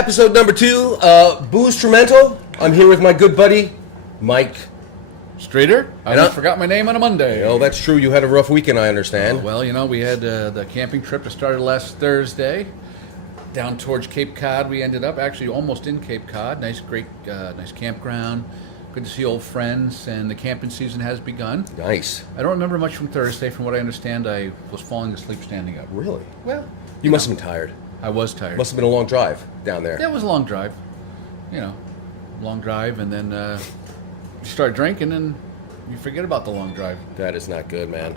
episode number 2, Boozetrumental. I'm here with my good buddy, Mike Streeter. I almost forgot my name on a Monday. Oh, that's true. You had a rough weekend, I understand. Well, we had the camping trip that started last Thursday. Down towards Cape Cod, we ended up actually almost in Cape Cod. Nice campground. Good to see old friends, and the camping season has begun. Nice. I don't remember much from Thursday. From what I understand, I was falling asleep standing up. Really? Well, You must have been tired. I was tired. Must have been a long drive down there. Yeah, it was a long drive. Long drive, and then you start drinking, and you forget about the long drive. That is not good, man.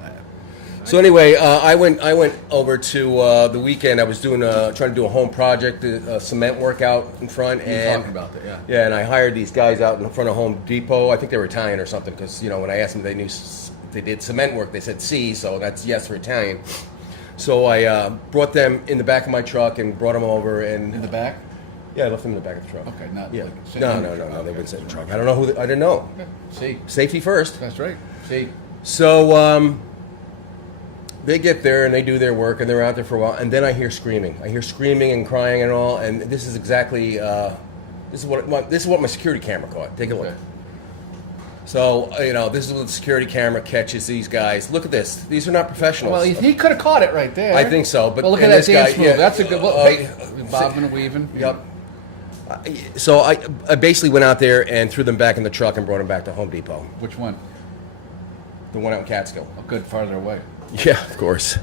So anyway, I went over to the weekend. I was trying to do a home project, a cement work out in front. You were talking about that, yeah. Yeah, and I hired these guys out in front of Home Depot. I think they were Italian or something, because when I asked them if they did cement work, they said "si," so that's yes for Italian. So I brought them in the back of my truck and brought them over. And In the back? Yeah, I left them in the back of the truck. Okay, not Yeah. like sitting No, in the no, truck. they Okay. wouldn't sit in the truck. I don't know who. I didn't know. Okay. See, Safety first. that's right. See, So they get there and they do their work and they're out there for a while, and then I hear screaming. I hear screaming and crying and all, and this is exactly this is what my security camera caught. Take a look. Okay. So this is what the security camera catches these guys. Look at this. These are not professionals. well, he could have caught it right there. I think so, but Well, look at and that this dance guy, move. yeah, That's a good look. Hey, bobbing and weaving. Yep. So I basically went out there and threw them back in the truck and brought them back to Home Depot. Which one? The one out in Catskill. Oh, good, farther away. Yeah, of course.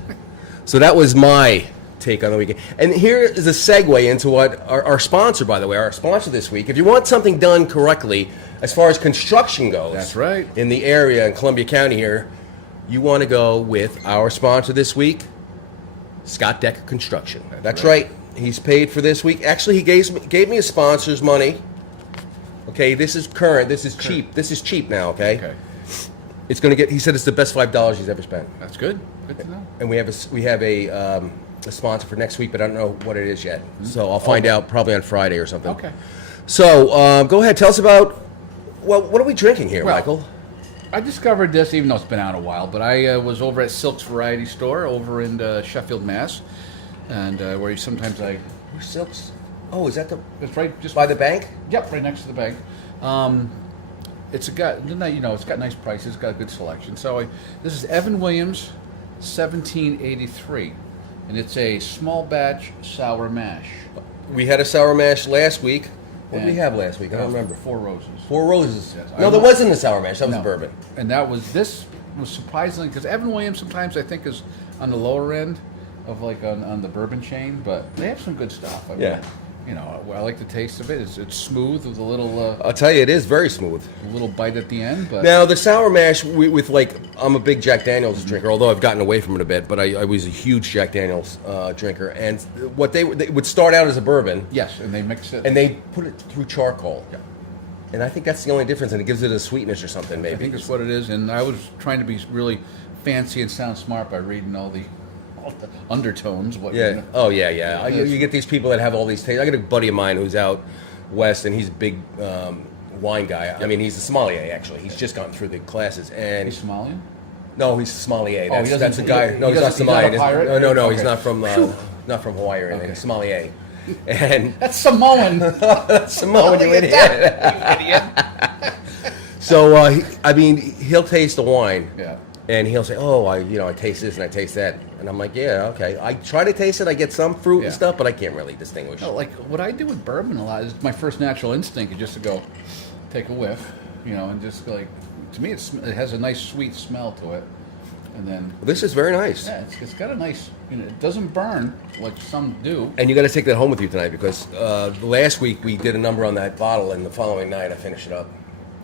So that was my take on the weekend. And here is a segue into what our sponsor, by the way, our sponsor this week. If you want something done correctly as far as construction goes, That's right. in the area in Columbia County here, you want to go with our sponsor this week, Scott Decker Construction. That's right. He's paid for this week. Actually, he gave me a sponsor's money. Okay, this is current. This is cheap. This is cheap now, okay? It's going to get. He said it's the best $5 he's ever spent. That's good. Good to know. And we have a sponsor for next week, but I don't know what it is yet. So I'll find out probably on Friday or something. Okay. So go ahead, tell us about. Well, what are we drinking here, Well, Michael? I discovered this, even though it's been out a while, but I was over at Silk's Variety Store over in Sheffield, Mass, and where sometimes Where's Silks? Oh, is that the it's right just by the bank? Yep, right next to the bank. It's got nice prices, it's got a good selection. So this is Evan Williams, 1783, and it's a small batch sour mash. We had a sour mash last week. What did we have last week? I don't remember. Four Roses. Four Roses. Yes, No, there wasn't a sour mash. That was No. bourbon. And this was surprisingly, because Evan Williams sometimes I think is on the lower end of like on the bourbon chain, but they have some good stuff. I mean, Yeah. I like the taste of it. It's smooth with a little I'll tell you, it is very smooth. bite at the end. But Now, the sour mash with I'm a big Jack Daniels drinker, although I've gotten away from it a bit, but I was a huge Jack Daniels drinker. And what they would start out as a bourbon, yes, and they mix it. and they put it through charcoal. Yeah. And I think that's the only difference, and it gives it a sweetness or something, maybe. I think that's what it is. And I was trying to be really fancy and sound smart by reading all the undertones. Yeah. Oh, yeah. You get these people that have all these tastes. I got a buddy of mine who's out west, and he's a big wine guy. I mean, he's a sommelier, actually. He's just gotten through the classes. And He's Somalian? no, he's a sommelier. Oh, he doesn't- That's a guy. No, he's not he's not a Somalian. pirate? No, Okay. he's not from Hawaii or anything. Okay. He's sommelier. And That's Samoan. that's Samoan, you idiot. So, he'll taste the wine. Yeah. And he'll say, "Oh, I taste this and I taste that," and I'm like, "Yeah, okay." I try to taste it. I get some fruit and Yeah. stuff, but I can't really distinguish. No, like what I do with bourbon a lot is my first natural instinct is just to go take a whiff, and just like to me it has a nice sweet smell to it, and then This is very nice. yeah, it's got a nice it doesn't burn like some do. And you got to take that home with you tonight because last week we did a number on that bottle, and the following night I finished it up.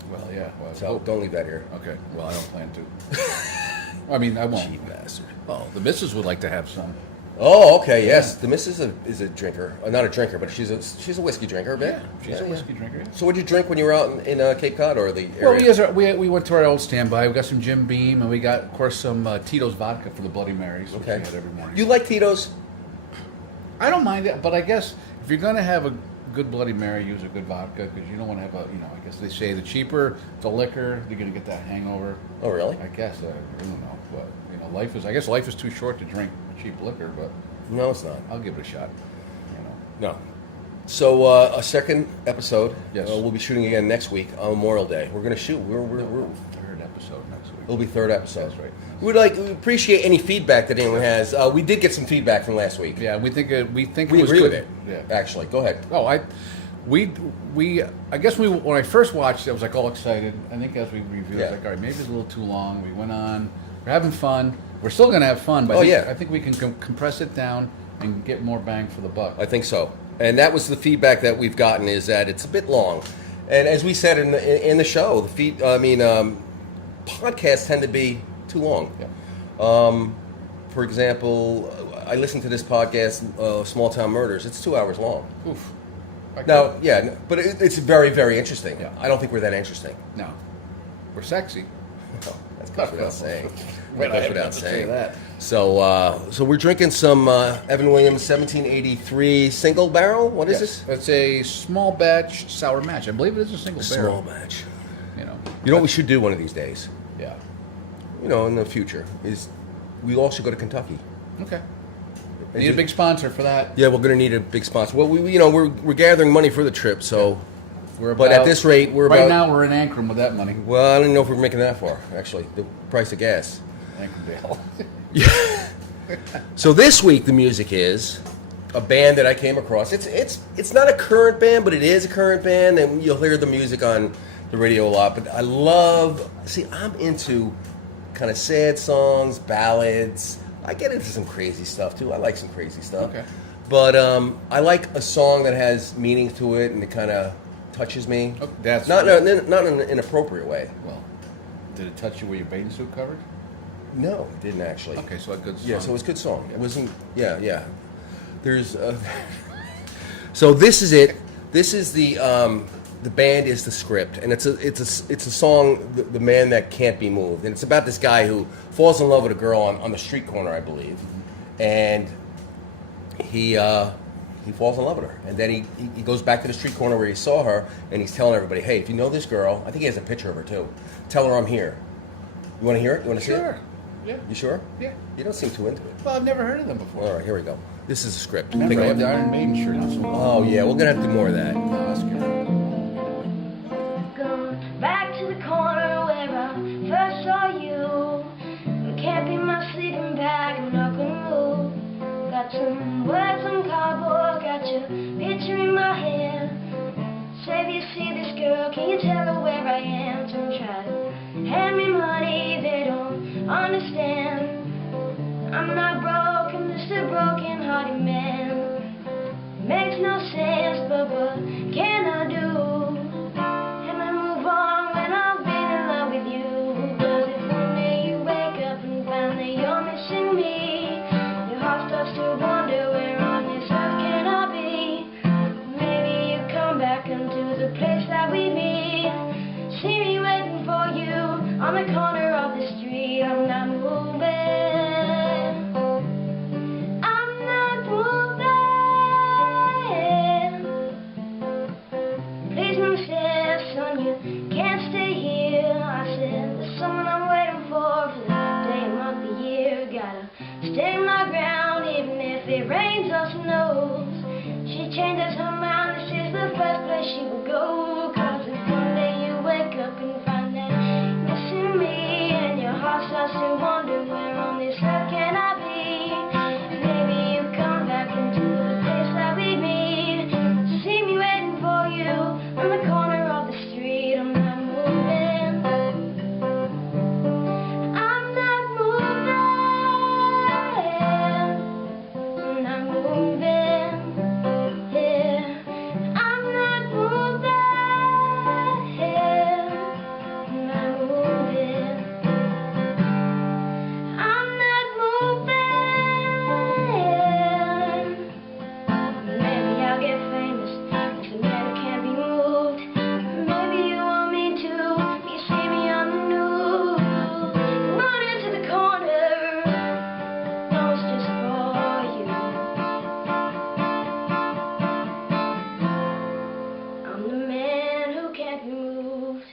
Well, yeah. Well, So don't leave that here. okay. Well, I don't plan to. I mean, I won't. Cheap bastard. Oh, the missus would like to have some. Oh, okay, yes. The missus is a drinker. Not a drinker, but she's a whiskey drinker a bit. Yeah, she's a whiskey drinker. Yeah. So what did you drink when you were out in Cape Cod or the Well, area? we went to our old standby. We got some Jim Beam, and we got, of course, some Tito's vodka for the Bloody Marys, which Okay. we had every morning. You like Tito's? I don't mind it, but I guess if you're going to have a good Bloody Mary, use a good vodka, because you don't want to have I guess they say the cheaper the liquor, you're going to get that hangover. Oh, really? I guess, I don't know, but, life is too short to drink cheap liquor, but No, it's not. I'll give it a shot. No. So a second episode. Yes. We'll be shooting again next week on Memorial Day. We're going to shoot. We're Third episode next week. It'll be third episode. That's right. We appreciate any feedback that anyone has. We did get some feedback from last week. Yeah, we think it We was agree good. with it. Yeah. Actually, go ahead. Oh, I guess when I first watched it, I was like all excited. I think as we reviewed, I was like, all right, maybe it's a little too long. We went on. We're having fun. We're still going to have fun, but I think we can compress it down and get more bang for the buck. I think so. And that was the feedback that we've gotten, is that it's a bit long. And as we said in the show, podcasts tend to be too long. Yeah. For example, I listened to this podcast, Small Town Murders. It's 2 hours long. Oof. But it's very, very interesting. Yeah. I don't think we're that interesting. No. We're sexy. Oh, that goes without saying. Wait, That I goes without have to say saying. that. So we're drinking some Evan Williams 1783 single barrel. What is this? It's a small batch sour mash. I believe it is a single barrel. Small batch. You know. You know what we should do one of these days? Yeah. You know, in the future, is we all should go to Kentucky. Okay. And Need a big sponsor for that. Yeah, we're going to need a big sponsor. Well, we're gathering money for the trip, so. But at this rate, right now we're in Ankrum with that money. Well, I don't know if we're making that far. Actually, the price of gas. Ankrum. Yeah. So this week the music is a band that I came across. It's not a current band, but it is a current band, and you'll hear the music on the radio a lot. But I'm into kind of sad songs, ballads. I get into some crazy stuff too. I like some crazy stuff. Okay. But I like a song that has meaning to it and it kind of touches me. Oh, that's not in an inappropriate way. Well, did it touch you where your bathing suit covered? No, it didn't actually. Okay, so a good song. Yeah, so it was a good song. It wasn't. Yeah. There's. So this is it. This is the band is the script, and it's a song, the man that can't be moved, and it's about this guy who falls in love with a girl on the street corner, I believe, and he falls in love with her, and then he goes back to the street corner where he saw her, and he's telling everybody, hey, if you know this girl, I think he has a picture of her too. Tell her I'm here. You want to hear it? You want to see it? Sure. Yeah. You sure? Yeah. You don't seem too into it. Well, I've never heard of them before. All right, here we go. This is a script. Remember, Take a I have look. the Iron Maiden shirt on. So Oh yeah, we're gonna have to do more of that. no, that's good. Going back to the corner where I first saw you. Can't be my sleeping bag, I'm not gonna move. Got some words on cardboard, got your picture in my hand. Say, if you see this girl, can you tell her where I am? Don't try to hand me money, they don't understand. I'm not broke, I'm just a broken-hearted man. Makes no sense, but what can I do? And I move on when I've been in love with you. But if one day you wake up and find that you're missing me, your heart starts to wonder, where on this earth can I be? Maybe you come back into the place that we meet. See me waiting for you on the corner of the street. I'm not moving. Please no sense, son, you can't stay here. I said, there's someone I'm waiting for the day, month, the year. Gotta stay my ground, even if it rains or snows. She changes her mind, this is the first place she will go. Cause if one day you wake up and find that you're missing me, and your heart starts to wonder, where on this earth can I be? Maybe you come back into the place that we meet. See me waiting for you on the corner of the street. I'm not moving. I'm not moving. I'm not moving. Yeah. I'm not moving. I'm not moving. I'm not moving. Maybe I'll get famous, as a man who can't be moved. Maybe you want me to, you see me on the news. Run into the corner, no, it's just for you. I'm the man who can't be moved.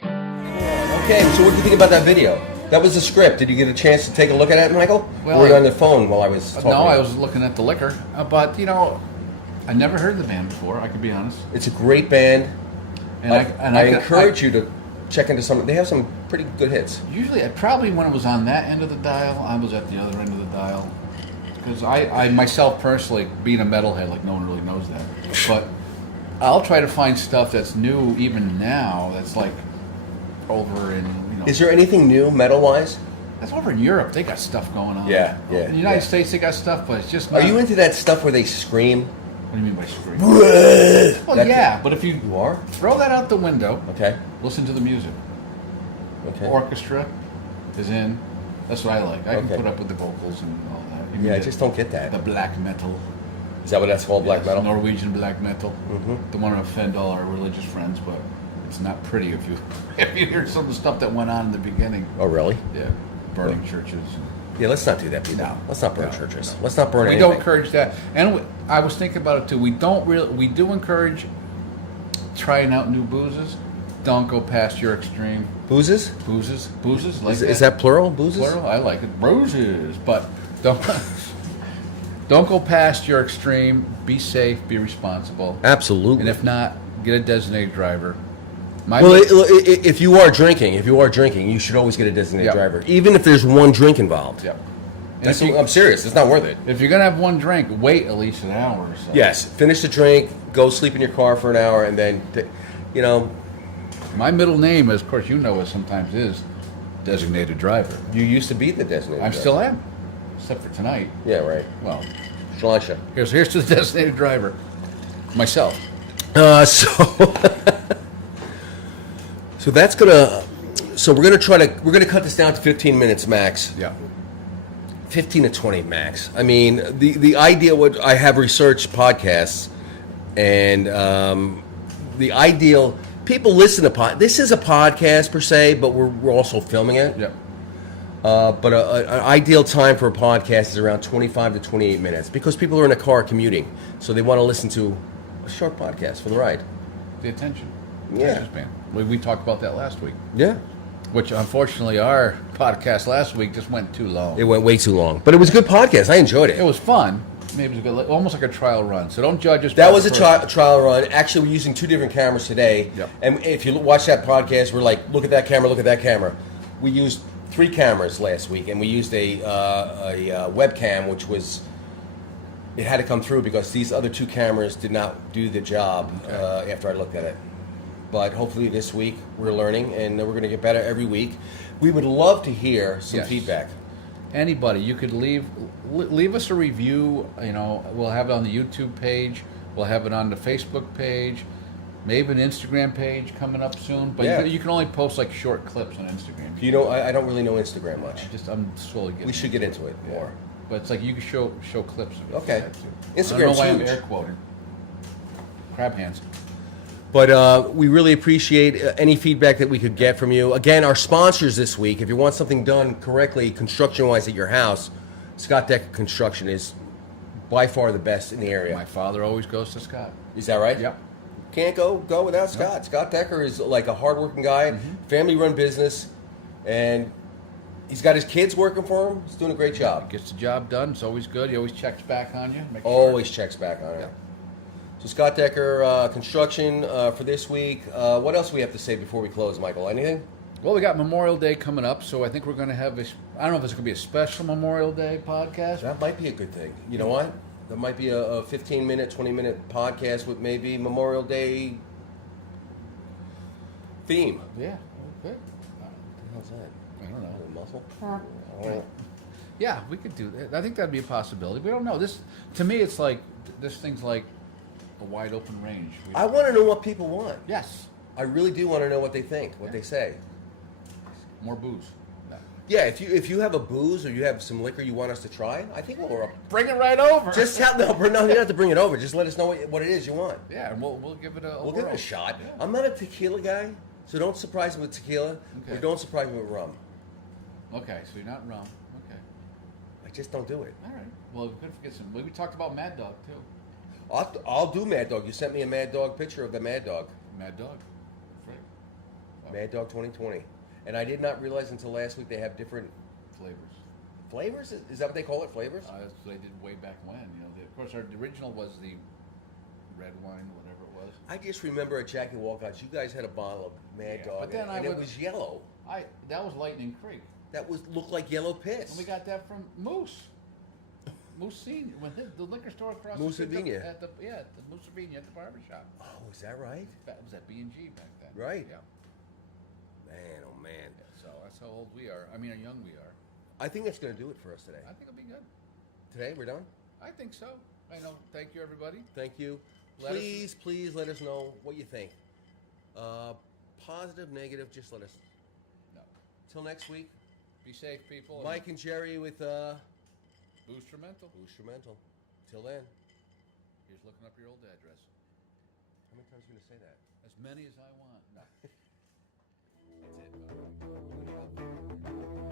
Okay, so what do you think about that video? That was the script. Did you get a chance to take a look at it, Michael? Well, or were you on the phone while I was talking? No, I was looking at the liquor, but you know, I never heard the band before. I could be honest. It's a great band. And I encourage you to check into some. They have some pretty good hits. Usually, probably when it was on that end of the dial, I was at the other end of the dial. Because I myself personally, being a metalhead, like no one really knows that, but I'll try to find stuff that's new even now. That's like over in Is there anything new metal wise? That's over in Europe. They got stuff going on. Yeah. In the United States, they got stuff, but it's just. Are Not, you into that stuff where they scream? What do you mean by scream? Well, yeah, but if you are, throw that out the window, okay, listen to the music. Okay. Orchestra is in. That's what I like. I can Okay. put up with the vocals and all that. Even Yeah, I the- just don't get that. The black metal. Is that what that's called, black Yes, metal? Norwegian black metal. Mhm. Don't want to offend all our religious friends, but it's not pretty if you if you hear some of the stuff that went on in the beginning. Oh, really? Yeah, burning churches. Yeah, let's not do that, people. No. Let's not burn No. churches. Let's not burn We anything. don't encourage that, and I was thinking about it too. We do encourage trying out new boozes. Don't go past your extreme. Boozes? Boozes. Like Is that plural? Boozes? plural? I like it. Bruises, but don't don't go past your extreme. Be safe. Be responsible. Absolutely. And if not, get a designated driver. Well, if you are drinking, you should always get a designated Yep. driver, even if there's one drink involved. Yep. And I'm serious. It's not worth it. if you're gonna have one drink, wait at least an hour or so. Yes, finish the drink, go sleep in your car for an hour, and then, My middle name, as of course you know, sometimes is designated driver. you used to be the designated I driver. still am, except for tonight. Yeah, right. Well, Sláinte. here's to the designated driver. Myself. So that's gonna. So we're gonna cut this down to 15 minutes max. Yeah. 15 to 20 max. I mean, the idea would I have researched podcasts, and the ideal people listen to this is a podcast per se, but we're also filming it. Yeah. But an ideal time for a podcast is around 25 to 28 minutes because people are in a car commuting, so they want to listen to a short podcast for the ride. The attention. Yeah. Attention span. We talked about that last week, Yeah. which unfortunately our podcast last week just went too long. It went way too long, but it was a good podcast. I enjoyed it. It was fun. Maybe it was good, almost like a trial run. So don't judge us. That by was the a first- trial run. Actually, we're using two different cameras today. Yep. And if you watch that podcast, we're like, look at that camera, look at that camera. We used 3 cameras last week, and we used a webcam, which was it had to come through because these other 2 cameras did not do the job after I looked at it. But hopefully this week we're learning, and we're going to get better every week. We would love to hear some Yes. feedback. Anybody, you could leave us a review. We'll have it on the YouTube page. We'll have it on the Facebook page. Maybe an Instagram page coming up soon. But Yeah. you can only post like short clips on Instagram. You know, I don't really know Instagram much. I'm slowly getting. We should get into it more. But it's like you can show clips of it. Okay. if you had to. Instagram's I don't know why huge. I'm air quoting. Crab hands. But we really appreciate any feedback that we could get from you. Again, our sponsors this week, if you want something done correctly, construction-wise at your house, Scott Decker Construction is by far the best in the area. My father always goes to Scott. Is that right? Yep. Can't go without Scott. Scott Decker is like a hardworking guy, family-run business, and he's got his kids working for him. He's doing a great job. Gets the job done. It's always good. He always checks back on you. Make sure. Always checks back on it. So Scott Decker Construction for this week. What else do we have to say before we close, Michael? Anything? Well, we got Memorial Day coming up, so I think we're going to have I don't know if it's going to be a special Memorial Day podcast. That might be a good thing. You know what? There might be a 15-minute, 20-minute podcast with maybe Memorial Day theme. Yeah. Good. How's that? I don't know. A muscle? Yeah, we could do that. I think that'd be a possibility. We don't know. To me, it's like this thing's like a wide open range. I want to know what people want. Yes. I really do want to know what they think, what they say. More booze. No. Yeah, if you have a booze or you have some liquor you want us to try, I think we're up. Bring it right over. Just tell no, you don't have to bring it over. Just let us know what it is you want. Yeah, and we'll give it a We'll give it a whirl. shot. Yeah. I'm not a tequila guy, so don't surprise me with tequila, Okay. or don't surprise me with rum. Okay, so you're not rum. Okay. I just don't do it. All right. Well, we could get some. We talked about Mad Dog too. I'll do Mad Dog. You sent me a Mad Dog picture of the Mad Dog. Mad Dog. Right. Mad Dog 2020. And I did not realize until last week they have different Flavors. flavors. Is that what they call it? Flavors? That's what they did way back when. Of course, our original was the red wine, whatever it was. I just remember at Jackie Walcott's, you guys had a bottle of Mad Yeah, Dog, but then and it was yellow. That was Lightning Creek. That looked like yellow piss. And we got that from Moose. Moose Senior, when the liquor store across Moose the street Savina. at the Moose Savina at the barber shop. Oh, is that right? That was at B&G back then. Right. Yeah. Man, oh man. Yeah, so that's how old we are. I mean, how young we are. I think that's going to do it for us today. I think it'll be good. Today, we're done? I think so. I know. Thank you, everybody. Thank you. Please let us know what you think. Positive, negative, just let us. No. Till next week. Be safe, people. Mike and Jerry with Boozetrumental. Till then. Here's looking up your old address. How many times are you going to say that? As many as I want. No. That's it.